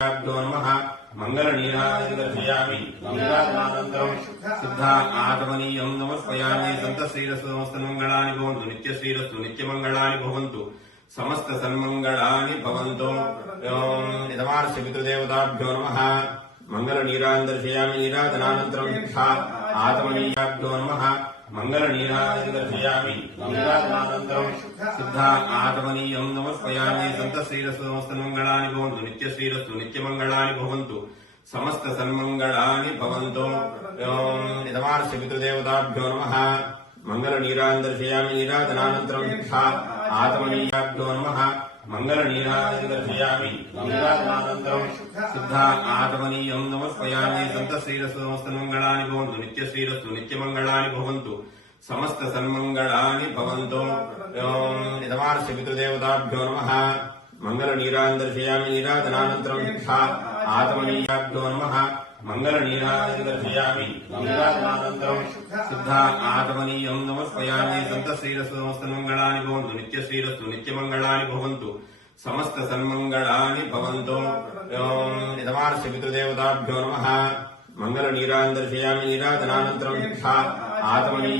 नमः मंगलनीराजनर्जयामि नीराजनानन्तरं शुद्धा आगमनीयं नमस्पयामि सन्तश्रीरस्तु समस्तमङ्गलानि भवन्तु नित्यश्रीरस्तु नित्यमङ्गलानि भवन्तु समस्त सन्मङ्गलानि भवन्तु यजमानस्य पितृदेवताभ्यो नमः मंगलनीराजनर्जयामि नीराजनानन्तरं शुद्धा आगमनीयाभ्यो नमः मंगलनीराजनर्जयामि नीराजनानन्तरं शुद्धा आगमनीयं नमस्पयामि सन्तश्रीरस्तु समस्तमङ्गलानि भवन्तु नित्यश्रीरस्तु नित्यमङ्गलानि भवन्तु समस्त सन्मङ्गलानि भवन्तु यजमानस्य पितृदेवताभ्यो नमः मंगलनीराजनर्जयामि नीराजनानन्तरं शुद्धा आगमनीयाभ्यो नमः मंगलनीराजनर्जयामि नीराजनानन्तरं शुद्धा आगमनीयं नमस्पयामि सन्तश्रीरस्तु समस्तमङ्गलानि भवन्तु नित्यश्रीरस्तु नित्यमङ्गलानि भवन्तु समस्त सन्मङ्गलानि भवन्तु यजमानस्य पितृदेवताभ्यो नमः मंगलनीराजनर्जयामि नीराजनानन्तरं शुद्धा आगमनीयाभ्यो नमः मंगलनीराजनर्जयामि नीराजनानन्तरं शुद्धा आगमनीयं नमस्पयामि सन्तश्रीरस्तु समस्तमङ्गलानि भवन्तु नित्यश्रीरस्तु नित्यमङ्गलानि भवन्तु समस्त सन्मङ्गलानि भवन्तु यजमानस्य पितृदेवताभ्यो नमः मंगलनीराजनर्जयामि नीराजनानन्तरं शुद्धा आगमनीयं